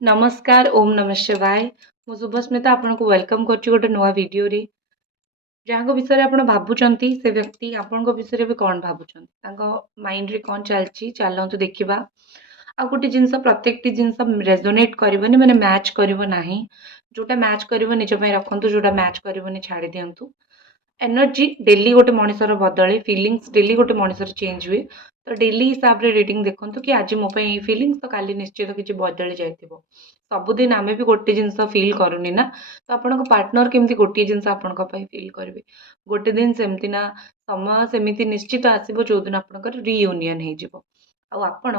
नमस्कार ओम नमः शिवाय मु शुभस्मिता आपन को वेलकम करछि गोटे नुआ वीडियो रे जहाँ विषय आपण भावुंट से व्यक्ति आपण विषय भी कौन भावुंट माइंड रे कौन चलती चलतु देखा आ गोटे जिनस प्रत्येक जिनस रेजोनेट करबनी माने मैच करबो नाही जोटा मैच करबो निज पय रखंतु जोटा मैच करबोनी छाड़ी दियंतु एनर्जी डेली गोटे मनिषर बदले फिलिंग्स डेली गोटे मनिषर चेंज हुए तो डेली हिसाब रे रीडिंग देखंतु कि आज मो पय फिलिंग्स तो काली निश्चित किसी बदली जाइथिबो सबुदिन आमे भी गोटे जिनस फील करूनी ना तो आपन पार्टनर केमती गोटे जिनस आपन फील करेंगे गोटे दिन सेमती ना समय सेमिति निश्चित आसो जो दिन आपंकर रियूनियन होपण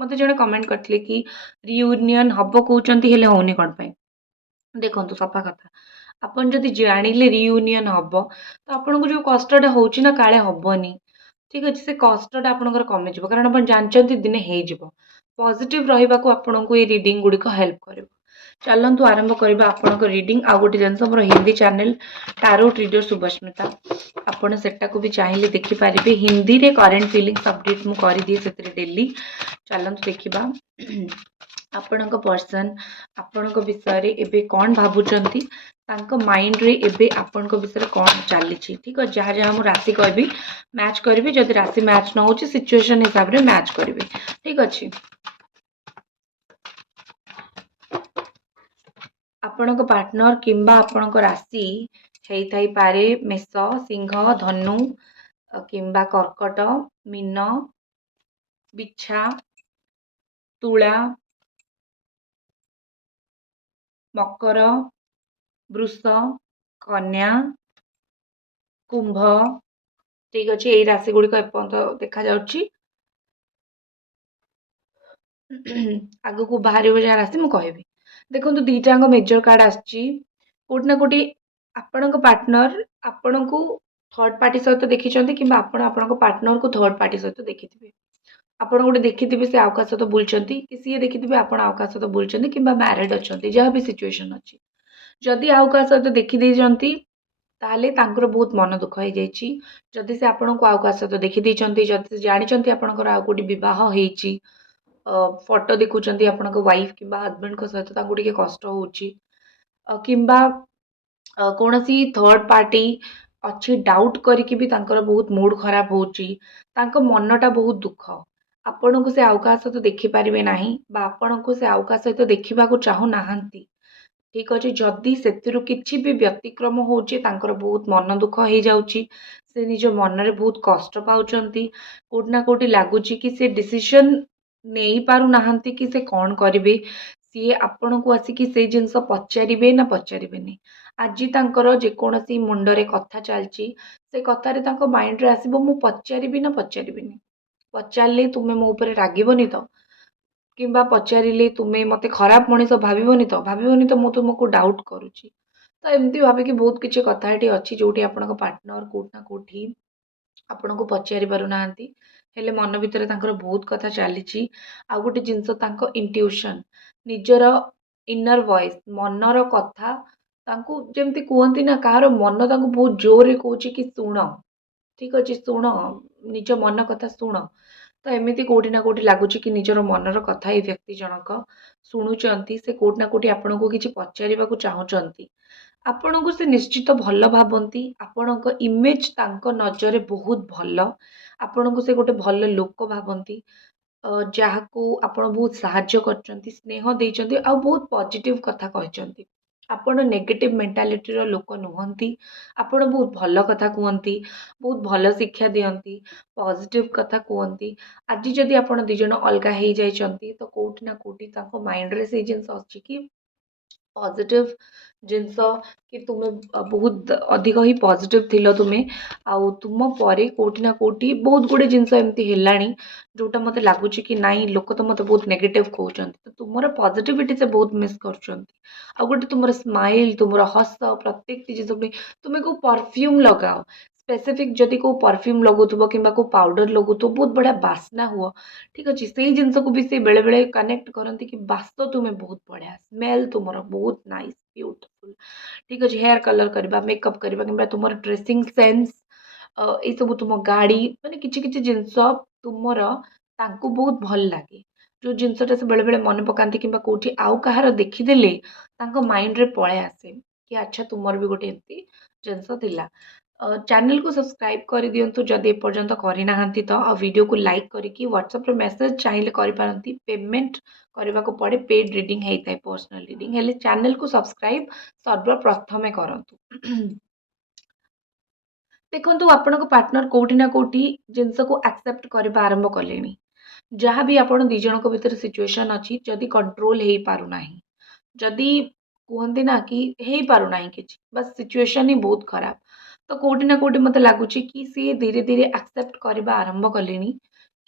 मत जड़े कमेंट करते कि रियूनियन हम कहते हेले होनी कौन पाई देखो सफा कथा आपन जदि जानिले रियूनियन हम तो आपन को जो कष्टा हो काले हेनी ठीक अच्छे से कष्टा आपंकर कमिज कारण आप जानते दिने हो पॉजिटिव रहा आपन को ये रीडिंग गुड़िक हेल्प कर चलतु आरंभ करवा आपन रीडिंग आ गोटे जिन मोर हिंदी चैनल टारो ट्रीडर शुभस्मिता आपड़ सेटा को भी चाहिए देखिपारे हिंदी रे करेन्ट फिलिंग्स अपडेट मुझे करदिए से डेली चलतु देखा आपण पर्सन आपण विषय एबे कौन भावुंट माइंड रे एबे आपण विषय कौन चली ठीक है जहाँ जहाँ मुझे राशि कहि मैच करी जदि राशि मैच न हो सिचुएशन हिसाब रे मैच करी ठीक अच्छे आपण पार्टनर किंबा आपण राशि हेई पारे मेष सिंह धनु किंबा कर्कट मीन बिछा तुला मकर वृष कन्या कुंभ ठीक अच्छे यही राशि गुड़िक एपर्यंत देखा जाउछि आग को बाहर जहाँ राशि मुझे कहबी देखो दीटा मेजर कार्ड आसना कोटी आपण पार्टनर आपण को थर्ड पार्टी सहित देखी कि आपण पार्टनर को थर्ड पार्टी सहित देखी आपण गोटे देखी से आउ सहित बुलूँ कि सी देखी आपण आउ सहित बुलूँ कि मैरिड अच्छा जहाँ भी सिचुएशन अच्छी जदि आउ सहित देखी ताले बहुत मन दुख हो जदि से आपण को आउ सहित देखी जदि जानते आपंकर आउ कौटी बह फोटो देखुं आपण वाइफ कि हजबैंड सहित टे कष्ट हो कौन सी थर्ड पार्टी अच्छी डाउट करके भी बहुत मूड खराब हो मनटा बहुत दुख आपण को से आउ सहित देखिपारे ना आपण को से आउ सहित देखा चाहूना ठीक अच्छे जदि से किसी भी व्यतिक्रम हो बहुत मन दुख हो जाऊँगी से निज मन में बहुत कष्ट पाँच कौटिना कौटी लगुच कि से डिसीजन नहीं पारू नाहंती कि से कौन करेंगे सी आपण को आसिक से जिनस पचारे ना पचारे आज तांकर जेकोसी मुंडरे कथा चलती से कथार माइंड रे आसो मु पचारि ना पचारि पचारे तुम्हें मो उपर रागबनी तो कि पचारे तुम्हें मत खराब मनीष भावनी तो मुझे तुमको डाउट करुच्ची तो एमती भाविकी बहुत किसी कथा अच्छी जो आपण पार्टनर कौटना कौटी आपण को पचारि पार ना हेले मन भितर बहुत कथा चली आ गोटे जिनस इंट्यूशन निजर इनर वॉइस मनर कथा जमती कहती ना कहार मन बहुत जोर कौच कि शुण ठीक अच्छे शुण निज मन कथा शुण तो एमती कौटी ना कौटी लगुच कि निजर मनर कथा ये व्यक्ति जनक शुणुंट से कौटिना कौटी आपण को किसी पचार चाहूँगी आपण को से निश्चित भल भावती आपण इमेज नजर बहुत भल आपण को से गोटे भल लोक भावती जहाँ को आपण बहुत साहाय्य कर स्नेह देते आ बहुत पॉजिटिव कथा कहते आपण नेगेटिव मेंटालिटी रो लोक नुहंती आपण बहुत भल कथा कहती बहुत भल शिक्षा दियंती पॉजिटिव कथा कहती आज जदि आपण दिज अलग हो जाइछंती तो कौटी ना कौटी माइंड रे से जिनस अच्छी कि पॉजिटिव जिनस कि तुम्हें बहुत अधिक ही पॉजिटिव थिलो तुम्हें आउ तुम परे कौटी ना कौटी बहुत गुड़े जिनस एमती हेलाणी जोटा मते लगुच कि नाई लोक तो मते बहुत नेगेटिव कहते तो तुमर पॉजिटिविटी से बहुत मिस कर गोटे तुम स्माइल तुम हस प्रत्येक चीज तुम्हें को परफ्यूम लगाओ स्पेसिफिक जदि को परफ्यूम लगुव कि पाउडर लगुव बहुत बढ़िया बास्ना हुआ ठीक अच्छे से जिनस को भी से बेले बेले कनेक्ट करती कि बास तुम्हें बहुत बढ़िया स्मेल तुम बहुत नाइस ब्यूटीफुल ठीक अच्छे हेयर कलर करवा मेकअप करवा कि तुम ड्रेसिंग सेन्स ये सब तुम गाड़ी माने किछि किछि जिनस तुमर तांको बहुत भल लगे जो जिनसटा से बेले बेले मन पकाती कि कौटी आउ कहार देखीदे माइंड रे पळे आसे कि अच्छा तुमर भी गोटे एमती जिनस थिला। चैनल को सब्सक्राइब कर दिंतु जदि एपर्यंत करना तो वीडियो को लाइक करके व्हाट्सएप मेसेज चाहिए करिपारंती। पेमेंट करने को पड़े, पेड रीडिंग होता है पर्सनल रीडिंग हेले चैनल को सब्सक्राइब सर्वप्रथमे करंतु। देखो आपण पार्टनर कौटी ना कौटी जिनस को एक्सेप्ट करने आरंभ कले, जहाँ भी आप दी जन भर सिचुएशन अच्छी जदि कंट्रोल हो पारना, जदि कहते ना कि हो पारना कि बस सिचुएशन ही बहुत खराब, तो कौटी ना कौटी मत लगुच कि सी धीरे धीरे एक्सेप्ट करने आरंभ कले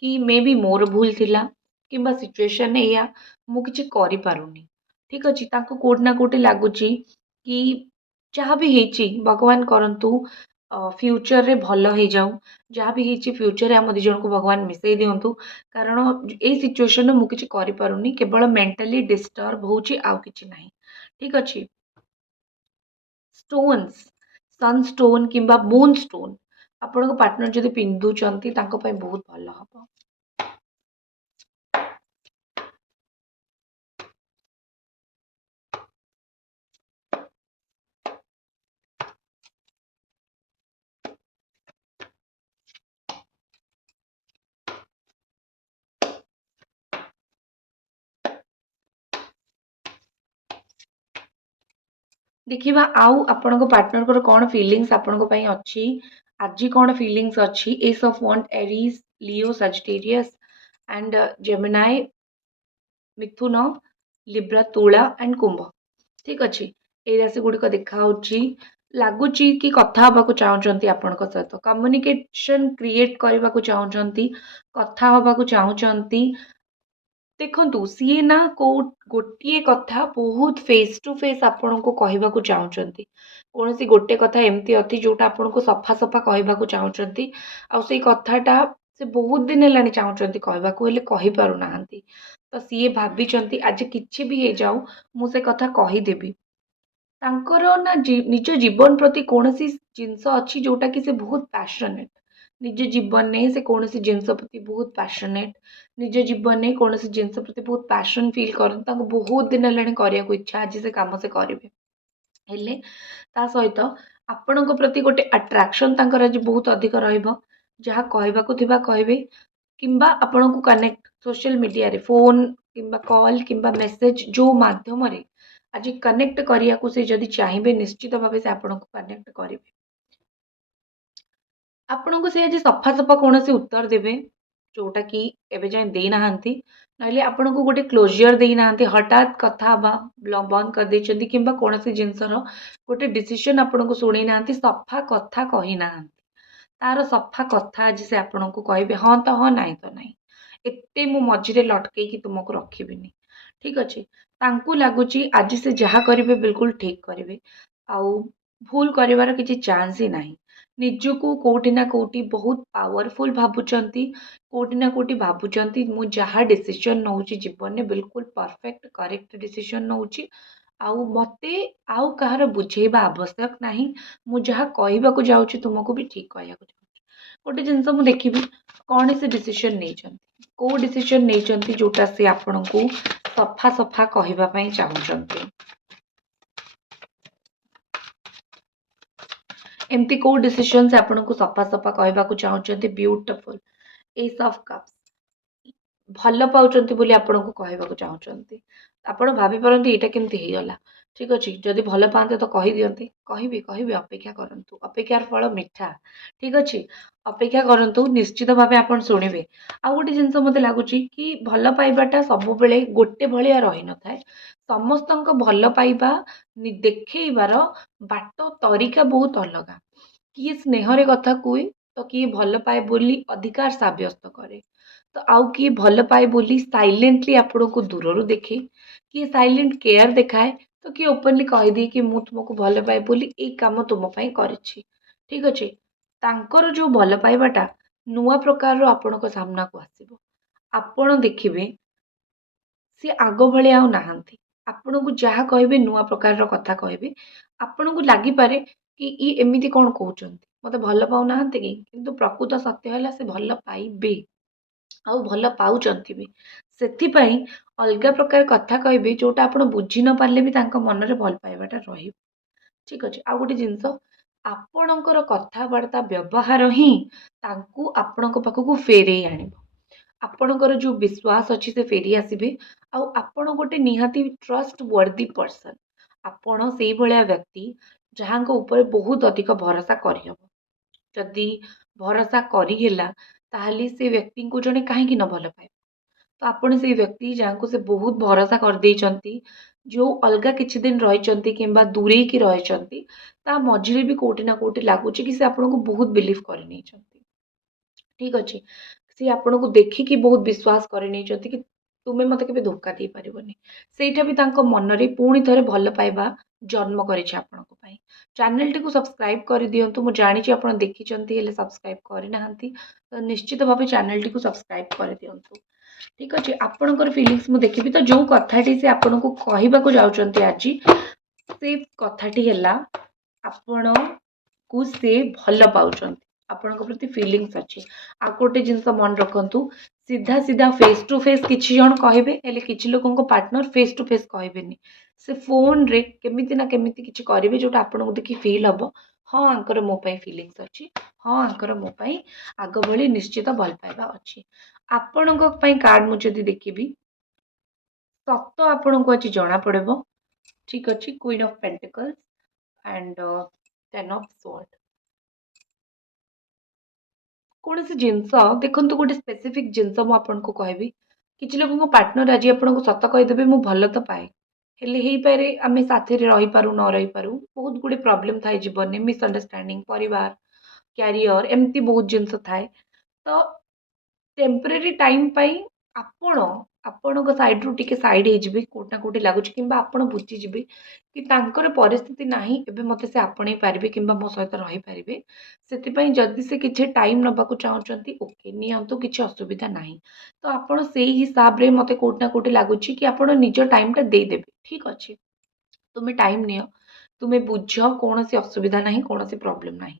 कि मे बी मोर भूल थिला कि सिचुएशन या मुझे करूनी। ठीक अच्छे कौटी ना कौटी लगुच कि जहाँ भी होती भगवान करंतु फ्यूचर रे भल हो जाऊ, जहाँ भी होती फ्यूचर आम दी जन को भगवान मिसई दिंतु। कारण ये सिचुएशन मुझे किसी करूनी, केवल मेंटली डिस्टर्ब होची आउ किछि नहीं। ठीक अच्छे स्टोन्स सनस्टोन किंबा मून स्टोन आपण पार्टनर जदि पिंधुचंती बहुत भल हम। देखिबा आउ आपण पार्टनर को कौन फीलिंग्स आपण अच्छी, आज कौन फीलिंग्स अच्छी। Ace of wands Aries, Leo, Sagittarius and Gemini, मिथुन, लिब्रा, तुला एंड कुंभ। ठीक अच्छे ये राशि गुड़िक देखा लगुच कि कथा हवा चाहते आपण सहित कम्युनिकेशन क्रिएट करने को चाहते, कथा हवा चाहते। देखु सी ना गोटे कथा बहुत फेस टू फेस आपण को कहवा चाहते, कौन सी गोटे कथा एमती अच्छी जोटा आपन को सफा सफा कहवा चाहते, आई कथाटा से बहुत दिन है चाहते कहवा कही पारना। तो सी भाभी आज किसी भी हो जाऊ मुझे कथा कहीदेवी। तांकर ना निज जीवन प्रति कौन सी जिनस अच्छी जोटा कि से बहुत पैशनेट, निज जीवन में से कौन सी जिनस प्रति बहुत पैशनेट, निज जीवन में कौन सी जिनस प्रति बहुत पैशन फील कर बहुत दिन है इच्छा आज से कम से करेंगे हेले ता सहित आपण प्रति गोटे अट्राक्शन तांकर आज बहुत अधिक रहा कहवा कहबे किंबा आपण को कनेक्ट सोशल मीडिया रे फोन किंबा कॉल किंबा मेसेज जो माध्यम रे आज कनेक्ट करिया को से जदि चाहिए निश्चित भाव से आपण को कनेक्ट करेंगे। आपण को से आज सफा सफा कौन से उत्तर देवे जोटा कि एवं जाए देना ना आपण को गोटे क्लोजर देना हठात कथा बंद कर देछंती किंबा कौन सी जिनसर गोटे डिसीजन आपण को शुणी ना सफा कथा कही ना तार सफा कथा आज से आपण को कहे हाँ तो हाँ नाई तो नाई एते मु मझिरे लटकई तुमको रखिबिनी। ठीक अच्छे लगुच आज से जहाँ करेंगे बिल्कुल ठीक करेंगे आउ भूल कर किसी चांस ही नहीं। निजको कोटि ना कोटि बहुत पावरफुल भावुंट कोटि ना कोटि भावुंट मु जहाँ डिसीजन नौ जीवन में बिल्कुल परफेक्ट करेक्ट डिसीजन नौ आउ मते आउ कहार बुझेबा आवश्यक नहीं। मु जहाँ कहवाक जाऊँगी तुमको भी ठीक कहवाक चाहूँ। गोटे जिनस मु देखी कौन से डिसीजन नहीं कौ डिसीजन नहीं जोटा से आपण को सफा सफा कहवाई चाहते एमती कौ डिसीजन से आपण को सफा सफा कहवाक चाहते। ब्यूटिफुल एस ऑफ कप्स भल पाउचंती बोली आपण को कहवाक चाहते आपण भाभी पारती यहाँ केमती गला। ठीक अच्छे जदि भल पाते तो कही दियंती कहबी कहबी अपेक्षा करंतु अपेक्षार फल मिठा। ठीक अच्छे अपेक्षा करंतु निश्चित भाव आप शुणिबे। आ गोटे जिनस मत लगुच कि भल पाइबाटा सब बेले गोटे भलिया रही न थाए समस्त भल पाइबा देखइबार बाट तरीका बहुत अलग किए स्नेहरे कथा कुए तो किए भल पाए बोली अधिकार सब्यस्त करे तो आउ किए भल पाए बोली साइलेंटली आपण को दूर देखे किए साइलेंट केयर देखाए तो किए ओपनली कहीदिए कि मु तुमको भल पाए बोली ए काम तुम करिछि। ठीक अच्छे तांकर जो भल पाइबाटा नुआ प्रकार आपण को सामना को आसीबो आपण देखिबे सी आग भले आउ नाहांती आपण को जहाँ कहबे नुआ प्रकार कथा कहबे आपण को लगी पारे कि ई एमिति कौन कहउचंती मते भल पाउ नाहांती कि किंतु प्रकृत सत्य है से भल पाइबे आउ भल पाउचंती भी ସେଥିପାଇଁ ଅଲଗା ପ୍ରକାର କଥା କହିବେ ଯୋଉଟା ଆପଣ ବୁଝି ନ ପାରିଲେ ବି ତାଙ୍କ ମନରେ ଭଲ ପାଇବାଟା ରହିବ। ଠିକ୍ ଅଛି। ଆଉ ଗୋଟେ ଜିନିଷ, ଆପଣଙ୍କର କଥାବାର୍ତ୍ତା ବ୍ୟବହାର ହିଁ ତାଙ୍କୁ ଆପଣଙ୍କ ପାଖକୁ ଫେରେଇ ଆଣିବ। ଆପଣଙ୍କର ଯୋଉ ବିଶ୍ୱାସ ଅଛି ସେ ଫେରି ଆସିବେ। ଆଉ ଆପଣ ଗୋଟେ ନିହାତି ଟ୍ରଷ୍ଟ ୱର୍ଦି ପର୍ସନ। ଆପଣ ସେଇଭଳିଆ ବ୍ୟକ୍ତି ଯାହାଙ୍କ ଉପରେ ବହୁତ ଅଧିକ ଭରସା କରିହବ। ଯଦି ଭରସା କରିହେଲା ତାହେଲେ ସେ ବ୍ୟକ୍ତିଙ୍କୁ ଜଣେ କାହିଁକି ନ ଭଲ ପାଇବ। ତ ଆପଣ ସେଇ ବ୍ୟକ୍ତି ଯାହାଙ୍କୁ ସେ ବହୁତ ଭରସା କରିଦେଇଛନ୍ତି, ଯୋଉ ଅଲଗା କିଛି ଦିନ ରହିଛନ୍ତି କିମ୍ବା ଦୂରେଇକି ରହିଛନ୍ତି, ତା ମଝିରେ ବି କୋଉଠି ନା କୋଉଠି ଲାଗୁଛି କି ସେ ଆପଣଙ୍କୁ ବହୁତ ବିଲିଭ୍ କରିନେଇଛନ୍ତି। ଠିକ୍ ଅଛି। ସିଏ ଆପଣଙ୍କୁ ଦେଖିକି ବହୁତ ବିଶ୍ୱାସ କରିନେଇଛନ୍ତି କି ତୁମେ ମତେ କେବେ ଧୋକା ଦେଇପାରିବନି। ସେଇଟା ବି ତାଙ୍କ ମନରେ ପୁଣି ଥରେ ଭଲ ପାଇବା ଜନ୍ମ କରିଛି ଆପଣଙ୍କ ପାଇଁ। ଚ୍ୟାନେଲଟିକୁ ସବସ୍କ୍ରାଇବ୍ କରିଦିଅନ୍ତୁ। ମୁଁ ଜାଣିଛି ଆପଣ ଦେଖିଛନ୍ତି ହେଲେ ସବସ୍କ୍ରାଇବ୍ କରିନାହାନ୍ତି। ତ ନିଶ୍ଚିତ ଭାବେ ଚ୍ୟାନେଲଟିକୁ ସବସ୍କ୍ରାଇବ୍ କରିଦିଅନ୍ତୁ। ଠିକ୍ ଅଛି। ଆପଣଙ୍କର ଫିଲିଂସ୍ ମୁଁ ଦେଖିବି। ତ ଯୋଉ କଥାଟି ସେ ଆପଣଙ୍କୁ କହିବାକୁ ଯାଉଛନ୍ତି ଆଜି, ସେ କଥାଟି ହେଲା ଆପଣଙ୍କୁ ସେ ଭଲ ପାଉଛନ୍ତି। ଆପଣଙ୍କ ପ୍ରତି ଫିଲିଂସ୍ ଅଛି। ଆଉ ଗୋଟେ ଜିନିଷ ମନେ ରଖନ୍ତୁ, ସିଧା ସିଧା ଫେସ୍ ଟୁ ଫେସ୍ କିଛି ଜଣ କହିବେ, ହେଲେ କିଛି ଲୋକଙ୍କ ପାର୍ଟନର ଫେସ୍ ଟୁ ଫେସ୍ କହିବେନି। ସେ ଫୋନରେ କେମିତି ନା କେମିତି କିଛି କରିବେ ଯୋଉଟା ଆପଣଙ୍କୁ ଦେଖି ଫିଲ୍ ହବ, ହଁ ଆଙ୍କର ମୋ ପାଇଁ ଫିଲିଂସ୍ ଅଛି, ହଁ ଆଙ୍କର ମୋ ପାଇଁ ଆଗ ଭଳି ନିଶ୍ଚିତ ଭଲ ପାଇବା ଅଛି। ଆପଣଙ୍କ ପାଇଁ କାର୍ଡ ମୁଁ ଯଦି ଦେଖିବି, ସତ ଆପଣଙ୍କୁ ଆଜି ଜଣା ପଡିବ। ଠିକ୍ ଅଛି। Queen of pentacles and 10 of sword. କୌଣସି ଜିନିଷ ଦେଖନ୍ତୁ, ଗୋଟେ ସ୍ପେସିଫିକ୍ ଜିନିଷ ମୁଁ ଆପଣଙ୍କୁ କହିବି। କିଛି ଲୋକଙ୍କ ପାର୍ଟନର ଆଜି ଆପଣଙ୍କୁ ସତ କହିଦେବେ ମୁଁ ଭଲ ତ ପାଏ, ହେଲେ ହେଇପାରେ ଆମେ ସାଥିରେ ରହିପାରୁ ନ ରହିପାରୁ, ବହୁତ ଗୁଡ଼ିଏ ପ୍ରୋବ୍ଲେମ୍ ଥାଏ ଜୀବନରେ, ମିସ୍ଅଣ୍ଡରଷ୍ଟାଣ୍ଡିଂ, ପରିବାର, କ୍ୟାରିୟର, ଏମିତି ବହୁତ ଜିନିଷ ଥାଏ। ତ ଟେମ୍ପରାରୀ ଟାଇମ୍ ପାଇଁ ଆପଣ ଆପଣଙ୍କ ସାଇଡ୍‌ରୁ ଟିକେ ସାଇଡ୍ ହେଇଯିବେ, କୋଉଠି ନା କୋଉଠି ଲାଗୁଛି, କିମ୍ବା ଆପଣ ବୁଝିଯିବେ କି ତାଙ୍କର ପରିସ୍ଥିତି ନାହିଁ ଏବେ ମୋତେ ସେ ଆପଣେଇ ପାରିବେ କିମ୍ବା ମୋ ସହିତ ରହିପାରିବେ। ସେଥିପାଇଁ ଯଦି ସେ କିଛି ଟାଇମ୍ ନବାକୁ ଚାହୁଁଛନ୍ତି, ଓକେ ନିଅନ୍ତୁ, କିଛି ଅସୁବିଧା ନାହିଁ। ତ ଆପଣ ସେଇ ହିସାବରେ ମୋତେ କୋଉଠି ନା କୋଉଠି ଲାଗୁଛି କି ଆପଣ ନିଜ ଟାଇମ୍‌ଟା ଦେଇଦେବେ। ଠିକ୍ ଅଛି। ତୁମେ ଟାଇମ୍ ନିଅ, ତୁମେ ବୁଝ, କୌଣସି ଅସୁବିଧା ନାହିଁ, କୌଣସି ପ୍ରୋବ୍ଲେମ୍ ନାହିଁ।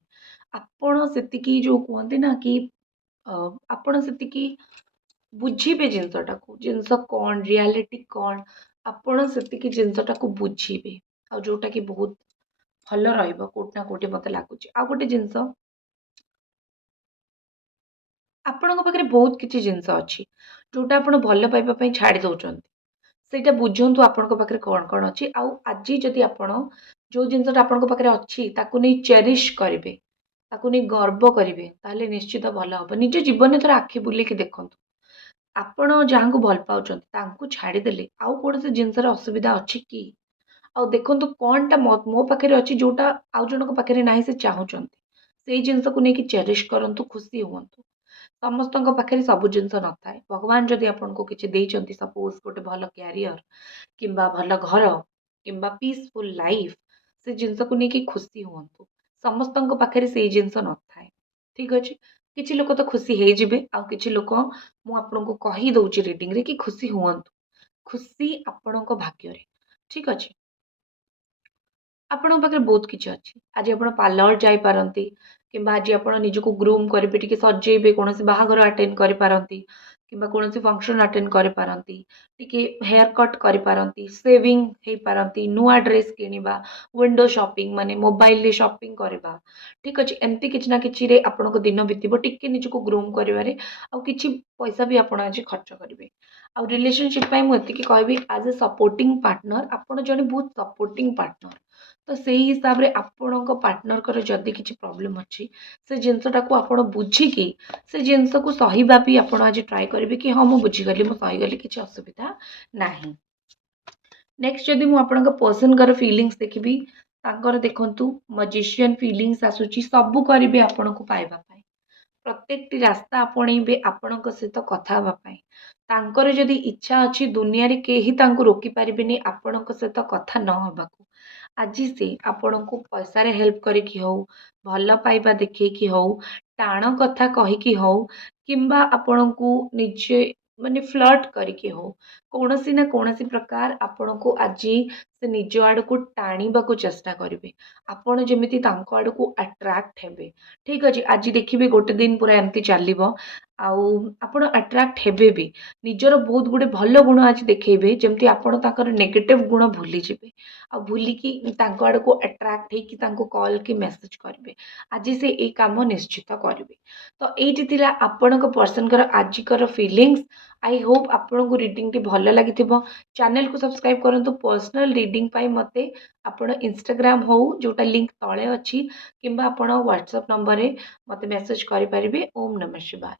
ଆପଣ ସେତିକି ଯୋଉ କୁହନ୍ତି ନା କି ଆପଣ ସେତିକି ବୁଝିବେ ଜିନିଷଟାକୁ, ଜିନିଷ କ'ଣ, ରିୟାଲିଟି କ'ଣ, ଆପଣ ସେତିକି ଜିନିଷଟାକୁ ବୁଝିବେ। ଆଉ ଯୋଉଟାକି ବହୁତ ଭଲ ରହିବ କୋଉଠି ନା କୋଉଠି ମତେ ଲାଗୁଛି। ଆଉ ଗୋଟେ ଜିନିଷ, ଆପଣଙ୍କ ପାଖରେ ବହୁତ କିଛି ଜିନିଷ ଅଛି, ଯୋଉଟା ଆପଣ ଭଲ ପାଇବା ପାଇଁ ଛାଡ଼ି ଦଉଛନ୍ତି। ସେଇଟା ବୁଝନ୍ତୁ ଆପଣଙ୍କ ପାଖରେ କ'ଣ କ'ଣ ଅଛି। ଆଉ ଆଜି ଯଦି ଆପଣ ଯୋଉ ଜିନିଷଟା ଆପଣଙ୍କ ପାଖରେ ଅଛି ତାକୁ ନେଇ ଚେରିଶ୍ କରିବେ, ତାକୁ ନେଇ ଗର୍ବ କରିବେ, ତାହେଲେ ନିଶ୍ଚିତ ଭଲ ହବ। ନିଜ ଜୀବନରେ ଥରେ ଆଖି ବୁଲେଇକି ଦେଖନ୍ତୁ। ଆପଣ ଯାହାଙ୍କୁ ଭଲ ପାଉଛନ୍ତି ତାଙ୍କୁ ଛାଡ଼ିଦେଲେ ଆଉ କୌଣସି ଜିନିଷର ଅସୁବିଧା ଅଛି କି? ଆଉ ଦେଖନ୍ତୁ କ'ଣଟା ମୋ ପାଖରେ ଅଛି ଯୋଉଟା ଆଉ ଜଣଙ୍କ ପାଖରେ ନାହିଁ ସେ ଚାହୁଁଛନ୍ତି। ସେଇ ଜିନିଷକୁ ନେଇକି ଚେରିଶ୍ କରନ୍ତୁ, ଖୁସି ହୁଅନ୍ତୁ। ସମସ୍ତଙ୍କ ପାଖରେ ସବୁ ଜିନିଷ ନଥାଏ। ଭଗବାନ ଯଦି ଆପଣଙ୍କୁ କିଛି ଦେଇଛନ୍ତି, ସପୋଜ୍ ଗୋଟେ ଭଲ କ୍ୟାରିୟର କିମ୍ବା ଭଲ ଘର କିମ୍ବା ପିସଫୁଲ୍ ଲାଇଫ୍, ସେ ଜିନିଷକୁ ନେଇକି ଖୁସି ହୁଅନ୍ତୁ। ସମସ୍ତଙ୍କ ପାଖରେ ସେଇ ଜିନିଷ ନଥାଏ। ଠିକ୍ ଅଛି। କିଛି ଲୋକ ତ ଖୁସି ହେଇଯିବେ, ଆଉ କିଛି ଲୋକ ମୁଁ ଆପଣଙ୍କୁ କହି ଦଉଛି ରିଡ଼ିଂରେ କି ଖୁସି ହୁଅନ୍ତୁ। ଖୁସି ଆପଣଙ୍କ ଭାଗ୍ୟରେ। ଠିକ୍ ଅଛି। ଆପଣଙ୍କ ପାଖରେ ବହୁତ କିଛି ଅଛି। ଆଜି ଆପଣ ପାର୍ଲର ଯାଇପାରନ୍ତି କିମ୍ବା ଆଜି ଆପଣ ନିଜକୁ ଗ୍ରୁମ୍ କରିବେ, ଟିକେ ସଜେଇବେ, କୌଣସି ବାହାଘର ଆଟେଣ୍ଡ କରିପାରନ୍ତି କିମ୍ବା କୌଣସି ଫଙ୍କସନ୍ ଆଟେଣ୍ଡ କରିପାରନ୍ତି। ଟିକେ ହେୟାର କଟ୍ କରିପାରନ୍ତି, ସେଭିଂ ହେଇପାରନ୍ତି, ନୂଆ ଡ୍ରେସ୍ କିଣିବା, ୱିଣ୍ଡୋ ସପିଂ ମାନେ ମୋବାଇଲରେ ସପିଂ କରିବା। ଠିକ୍ ଅଛି। ଏମିତି କିଛି ନା କିଛିରେ ଆପଣଙ୍କ ଦିନ ବିତିବ, ଟିକେ ନିଜକୁ ଗ୍ରୁମ୍ କରିବାରେ, ଆଉ କିଛି ପଇସା ବି ଆପଣ ଆଜି ଖର୍ଚ୍ଚ କରିବେ। ଆଉ ରିଲେସନସିପ୍ ପାଇଁ ମୁଁ ଏତିକି କହିବି, ଆଜ୍ ଏ ସପୋର୍ଟିଂ ପାର୍ଟନର ଆପଣ ଜଣେ ବହୁତ ସପୋର୍ଟିଂ ପାର୍ଟନର। ତ ସେଇ ହିସାବରେ ଆପଣଙ୍କ ପାର୍ଟନରଙ୍କର ଯଦି କିଛି ପ୍ରୋବ୍ଲେମ୍ ଅଛି, ସେ ଜିନିଷଟାକୁ ଆପଣ ବୁଝିକି ସେ ଜିନିଷକୁ ସହିବା ବି ଆପଣ ଆଜି ଟ୍ରାଏ କରିବେ କି ହଁ ମୁଁ ବୁଝିଗଲି, ମୁଁ ସହିଗଲି, କିଛି ଅସୁବିଧା ନାହିଁ। ନେକ୍ସଟ ଯଦି ମୁଁ ଆପଣଙ୍କ ପର୍ସନଙ୍କର ଫିଲିଂସ୍ ଦେଖିବି, ତାଙ୍କର ଦେଖନ୍ତୁ ମଜିସିଆନ ଫିଲିଂସ୍ ଆସୁଛି, ସବୁ କରିବେ ଆପଣଙ୍କୁ ପାଇବା ପାଇଁ। ପ୍ରତ୍ୟେକଟି ରାସ୍ତା ଆପଣେଇବେ ଆପଣଙ୍କ ସହିତ କଥା ହେବା ପାଇଁ। ତାଙ୍କର ଯଦି ଇଚ୍ଛା ଅଛି ଦୁନିଆରେ କେହି ତାଙ୍କୁ ରୋକି ପାରିବେନି ଆପଣଙ୍କ ସହିତ କଥା ନ ହେବାକୁ। ଆଜି ସେ ଆପଣଙ୍କୁ ପଇସାରେ ହେଲ୍ପ କରିକି ହଉ, ଭଲ ପାଇବା ଦେଖେଇକି ହଉ, ଟାଣ କଥା କହିକି ହଉ, କିମ୍ବା ଆପଣଙ୍କୁ ନିଜେ ମାନେ ଫ୍ଲର୍ଟ କରିକି ହଉ, କୌଣସି ନା କୌଣସି ପ୍ରକାର ଆପଣଙ୍କୁ ଆଜି ସେ ନିଜ ଆଡ଼କୁ ଟାଣିବାକୁ ଚେଷ୍ଟା କରିବେ। ଆପଣ ଯେମିତି ତାଙ୍କ ଆଡ଼କୁ ଆଟ୍ରାକ୍ଟ ହେବେ। ଠିକ୍ ଅଛି, ଆଜି ଦେଖିବେ ଗୋଟେ ଦିନ ପୁରା ଏମିତି ଚାଲିବ, ଆଉ ଆପଣ ଆଟ୍ରାକ୍ଟ ହେବେ ବି। ନିଜର ବହୁତ ଗୁଡ଼େ ଭଲ ଗୁଣ ଆଜି ଦେଖେଇବେ, ଯେମିତି ଆପଣ ତାଙ୍କର ନେଗେଟିଭ୍ ଗୁଣ ଭୁଲିଯିବେ। ଆଉ ଭୁଲିକି ତାଙ୍କ ଆଡ଼କୁ ଆଟ୍ରାକ୍ଟ ହେଇକି ତାଙ୍କୁ କଲ୍ କି ମେସେଜ୍ କରିବେ। ଆଜି ସେ ଏଇ କାମ ନିଶ୍ଚିତ କରିବେ। ତ ଏଇଠି ଥିଲା ଆପଣଙ୍କ ପର୍ସନଙ୍କର ଆଜିକର ଫିଲିଙ୍ଗସ୍। ଆଇ ହୋପ୍ ଆପଣଙ୍କୁ ରିଡ଼ିଂଟି ଭଲ ଲାଗିଥିବ। ଚ୍ୟାନେଲକୁ ସବସ୍କ୍ରାଇବ୍ କରନ୍ତୁ। ପର୍ସନାଲ୍ ରିଡ଼ିଂ ପାଇଁ ମୋତେ ଆପଣ ଇନଷ୍ଟାଗ୍ରାମ୍ ହଉ, ଯୋଉଟା ଲିଙ୍କ୍ ତଳେ ଅଛି, କିମ୍ବା ଆପଣ ହ୍ୱାଟ୍ସଆପ୍ ନମ୍ବରରେ ମୋତେ ମେସେଜ୍ କରିପାରିବେ। ଓମ୍ ନମଃ ଶିବାୟ।